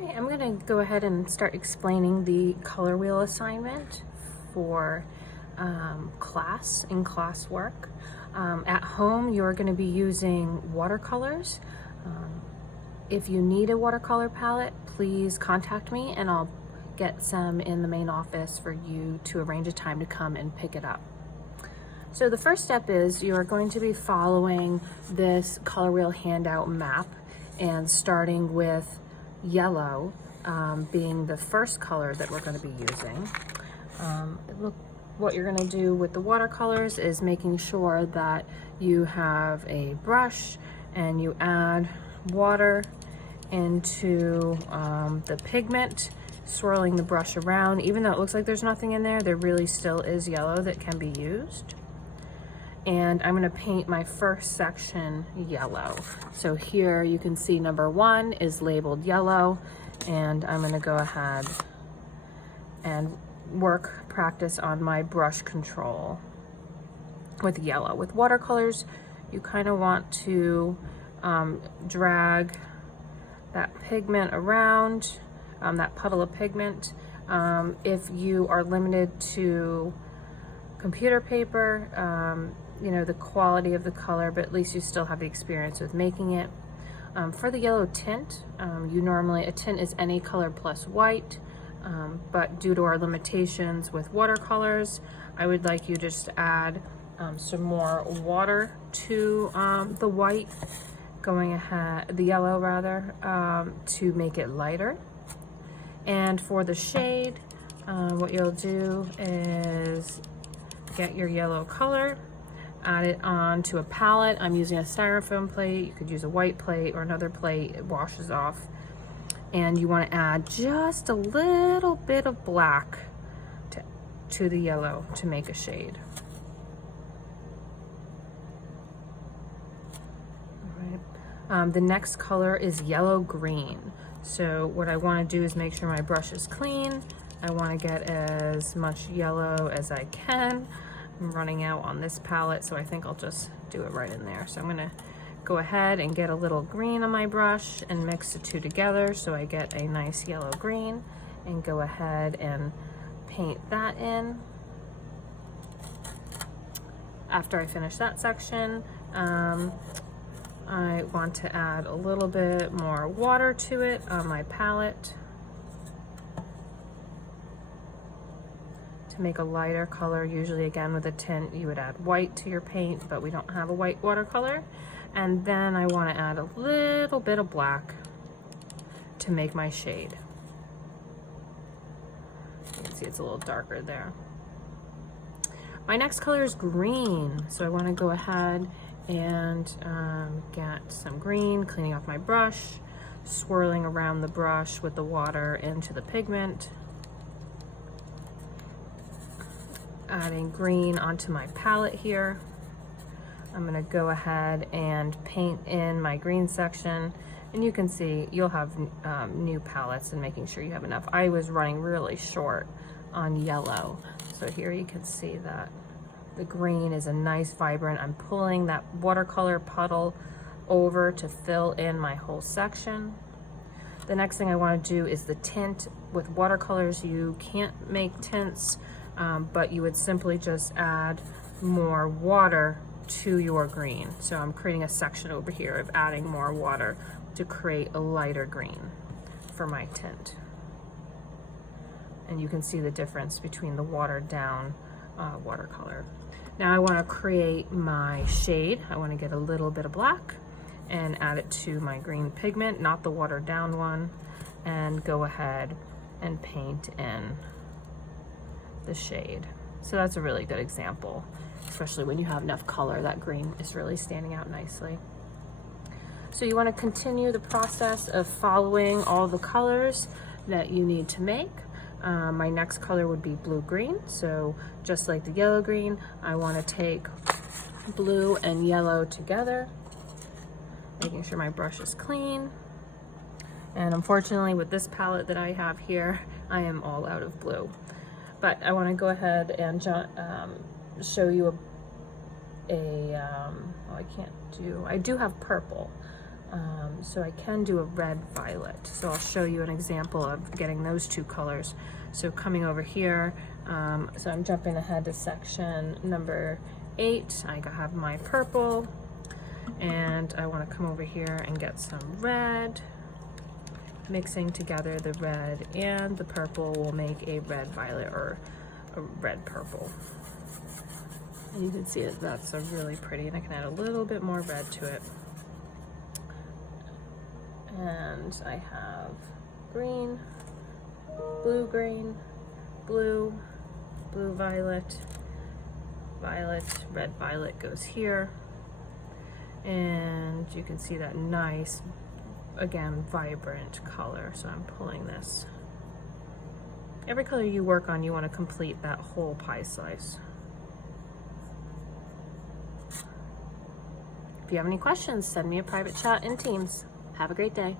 Okay, I'm going to go ahead and start explaining the color wheel assignment for classwork. At home, you're going to be using watercolors. If you need a watercolor palette, please contact me and I'll get some in the main office for you to arrange a time to come and pick it up. So the first step is you're going to be following this color wheel handout map and starting with yellow being the first color that we're going to be using. What you're going to do with the watercolors is making sure that you have a brush and you add water into the pigment, swirling the brush around. Even though it looks like there's nothing in there, there really still is yellow that can be used. And I'm going to paint my first section yellow. So here you can see number 1 is labeled yellow, and I'm going to go ahead and practice on my brush control with yellow. With watercolors, you kind of want to drag that pigment around, that puddle of pigment. If you are limited to computer paper, you know, the quality of the color, but at least you still have the experience with making it. For the yellow tint, a tint is any color plus white, but due to our limitations with watercolors, I would like you just to add some more water to the white, the yellow rather, to make it lighter. And for the shade, what you'll do is get your yellow color, add it onto a palette. I'm using a styrofoam plate. You could use a white plate or another plate. It washes off. And you want to add just a little bit of black to the yellow to make a shade. All right. The next color is yellow green. So what I want to do is make sure my brush is clean. I want to get as much yellow as I can. I'm running out on this palette, so I think I'll just do it right in there. So I'm going to go ahead and get a little green on my brush and mix the two together so I get a nice yellow green, and go ahead and paint that in. After I finish that section, I want to add a little bit more water to it on my palette to make a lighter color. Usually, again, with a tint, you would add white to your paint, but we don't have a white watercolor. And then I want to add a little bit of black to make my shade. You can see it's a little darker there. My next color is green, so I want to go ahead and get some green, cleaning off my brush, swirling around the brush with the water into the pigment, adding green onto my palette here. I'm going to go ahead and paint in my green section, and you can see you'll have new palettes and making sure you have enough. I was running really short on yellow, so here you can see that the green is a nice vibrant. I'm pulling that watercolor puddle over to fill in my whole section. The next thing I want to do is the tint. With watercolors, you can't make tints, but you would simply just add more water to your green. So I'm creating a section over here of adding more water to create a lighter green for my tint. And you can see the difference between the watered down watercolor. Now I want to create my shade. I want to get a little bit of black and add it to my green pigment, not the watered down one, and go ahead and paint in the shade. So that's a really good example, especially when you have enough color. That green is really standing out nicely. So you want to continue the process of following all the colors that you need to make. My next color would be blue-green. So just like the yellow-green, I want to take blue and yellow together, making sure my brush is clean. And unfortunately, with this palette that I have here, I am all out of blue. But I want to go ahead and show you I do have purple, So I can do a red violet. So I'll show you an example of getting those two colors. So coming over here, so I'm jumping ahead to section number 8. I have my purple, and I want to come over here and get some red. Mixing together the red and the purple will make a red violet or a red purple. And you can see that that's a really pretty, and I can add a little bit more red to it. And I have green, blue, blue, violet, violet, red violet goes here. And you can see that nice, again, vibrant color. So I'm pulling this. Every color you work on, you want to complete that whole pie slice. If you have any questions, send me a private chat in Teams. Have a great day.